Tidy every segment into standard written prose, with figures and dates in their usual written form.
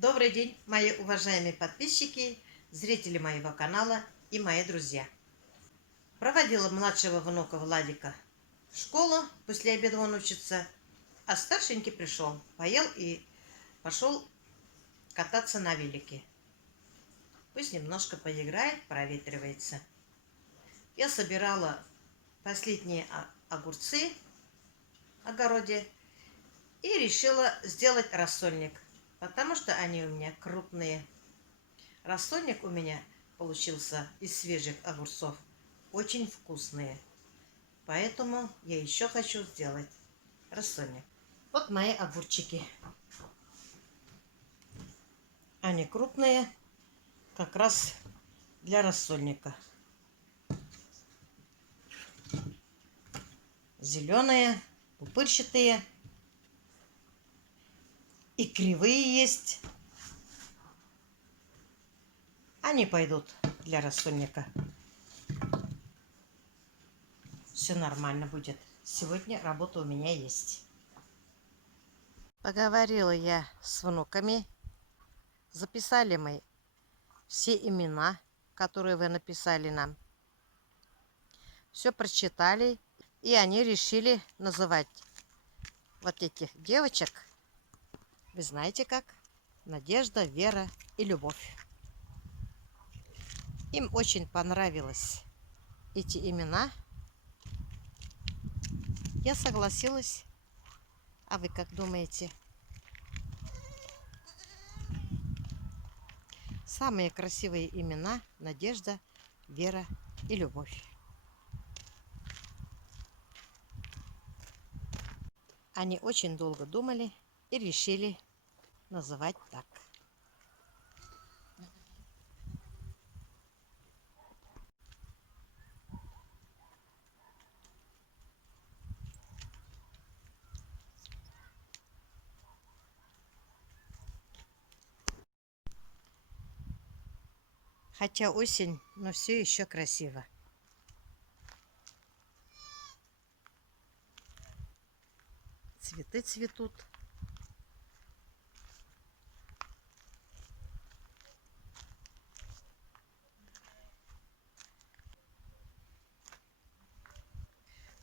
Добрый день, мои уважаемые подписчики, зрители моего канала и мои друзья. Проводила младшего внука Владика в школу, после обеда он учится, а старшенький пришел, поел и пошел кататься на велике. Пусть немножко поиграет, проветривается. Я собирала последние огурцы в огороде и решила сделать рассольник, потому что они у меня крупные. Рассольник у меня получился из свежих огурцов очень вкусные. Поэтому я еще хочу сделать рассольник. Вот мои огурчики. Они крупные, как раз для рассольника. Зеленые, пупырчатые. И кривые есть. Они пойдут для рассольника. Все нормально будет. Сегодня работа у меня есть. Поговорила я с внуками. Записали мы все имена, которые вы написали нам. Все прочитали. И они решили называть вот этих девочек. Вы знаете как? Надежда, Вера и Любовь. Им очень понравилось эти имена. Я согласилась. А вы как думаете? Самые красивые имена – Надежда, Вера и Любовь. Они очень долго думали и решили называть так. Хотя осень, но все еще красиво. Цветы цветут.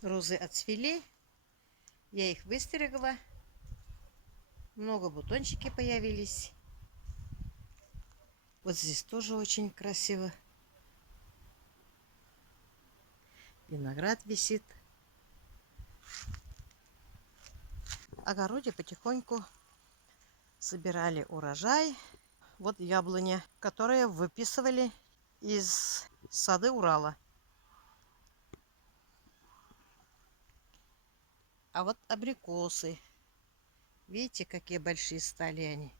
Розы отцвели. Я их выстригла. Много бутончики появились. Вот здесь тоже очень красиво. Виноград висит. В огороде потихоньку собирали урожай. Вот яблоня, которые выписывали из сады Урала. А вот абрикосы. Видите, какие большие стали они.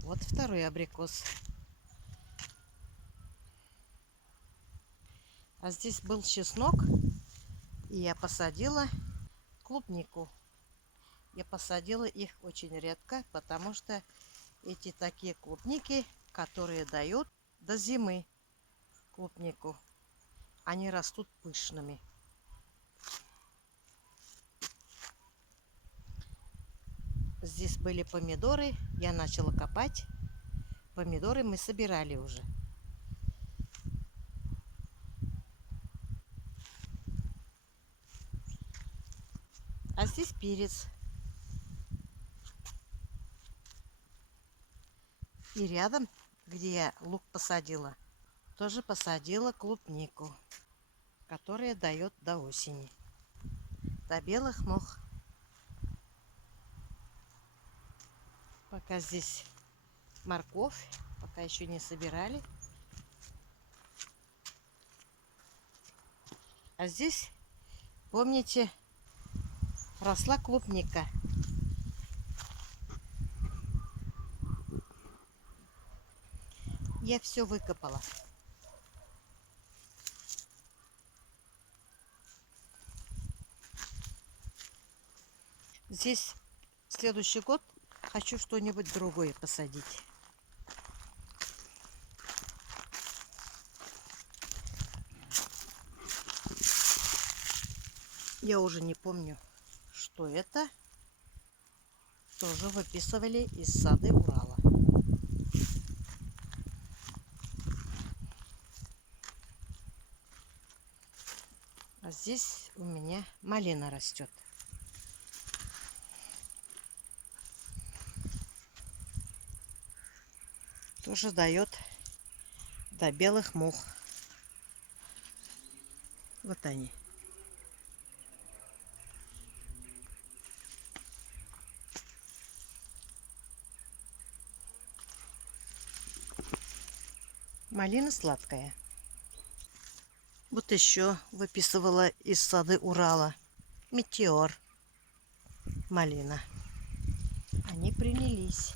Вот второй абрикос. А здесь был чеснок, и я посадила клубнику. Я посадила их очень редко, потому что эти такие клубники, которые дают до зимы клубнику, они растут пышными. Здесь были помидоры, я начала копать. Помидоры мы собирали уже. А здесь перец. И рядом, где я лук посадила, тоже посадила клубнику, которая дает до осени, до белых мох. Пока здесь морковь, пока еще не собирали. А здесь, помните, росла клубника. Я все выкопала. Здесь следующий год хочу что-нибудь другое посадить. Я уже не помню, что это тоже выписывали из сады Урала. А здесь у меня малина растет. Тоже дает до белых мух. Вот они. Малина сладкая. Вот еще выписывала из сады Урала. Метеор. Малина. Они принялись.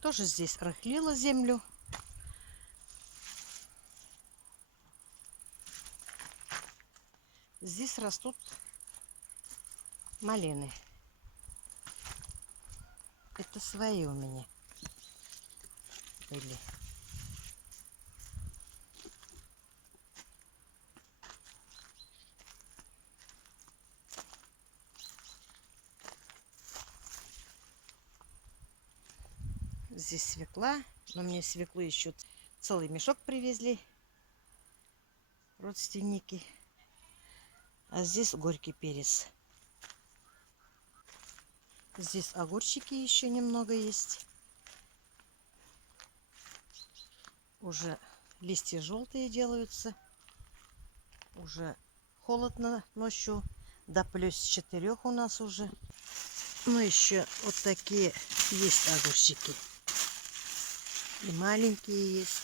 Тоже здесь рыхлила землю. Здесь растут малины. Это свои у меня были. Здесь свекла, но мне свеклу еще целый мешок привезли родственники. А здесь горький перец. Здесь огурчики еще немного есть. Уже листья желтые делаются. Уже холодно ночью. До +4 у нас уже. Но еще вот такие есть огурчики. И маленькие есть.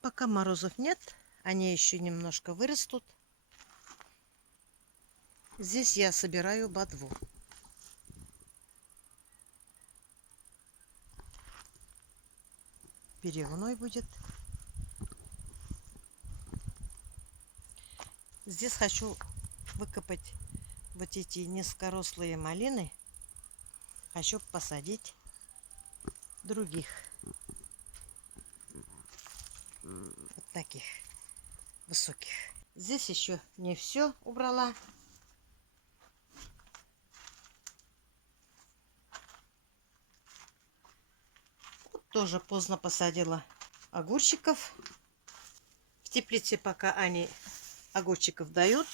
Пока морозов нет, они еще немножко вырастут. Здесь я собираю ботву. Перегной будет. Здесь хочу выкопать вот эти низкорослые малины. Хочу посадить других. Вот таких высоких. Здесь еще не все убрала. Вот тоже поздно посадила огурчиков. В теплице пока они огурчиков дают.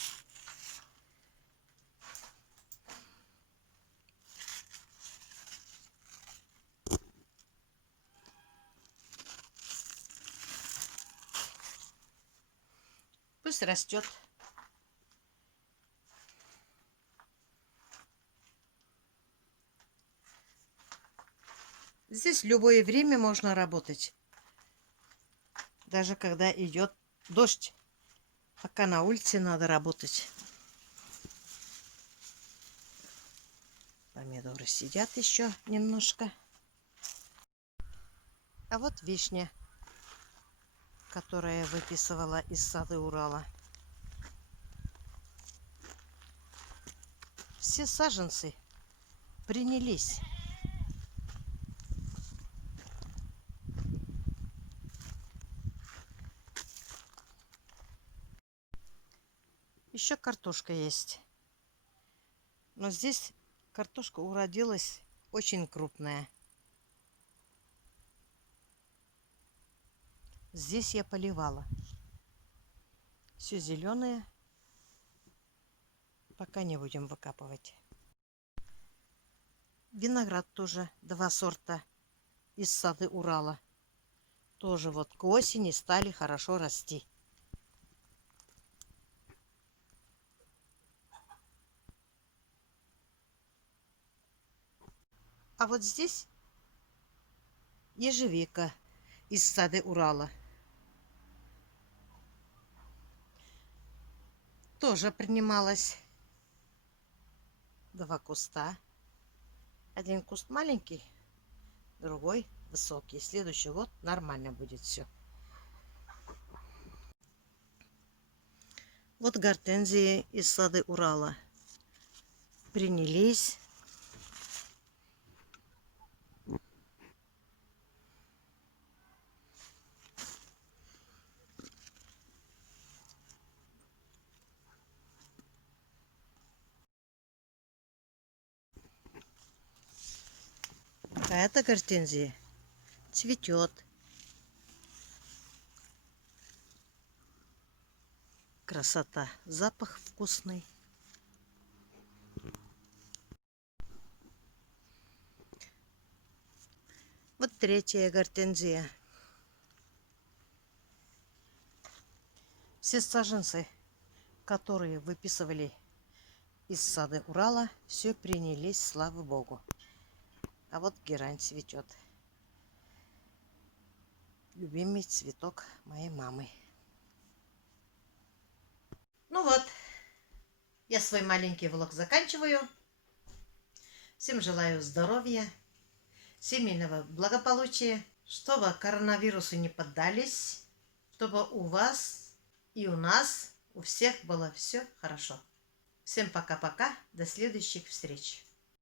Пусть растет. Здесь в любое время можно работать. Даже когда идет дождь. Пока на улице надо работать. Помидоры сидят еще немножко. А вот вишня, которая выписывала из сада Урала. Все саженцы принялись. Еще картошка есть. Но здесь картошка уродилась очень крупная. Здесь я поливала. Все зеленое. Пока не будем выкапывать. Виноград тоже 2 сорта из сады Урала. Тоже вот к осени стали хорошо расти. А вот здесь ежевика из сада Урала. Тоже принималась 2 куста. Один куст маленький, другой высокий. Следующий год нормально будет все. Вот гортензии из сада Урала принялись. А эта гортензия цветет. Красота, запах вкусный. Вот третья гортензия. Все саженцы, которые выписывали из сада Урала, все принялись, слава богу. А вот герань цветет. Любимый цветок моей мамы. Ну вот, я свой маленький влог заканчиваю. Всем желаю здоровья, семейного благополучия, чтобы коронавирусу не поддались, чтобы у вас и у нас, у всех было все хорошо. Всем пока-пока, до следующих встреч.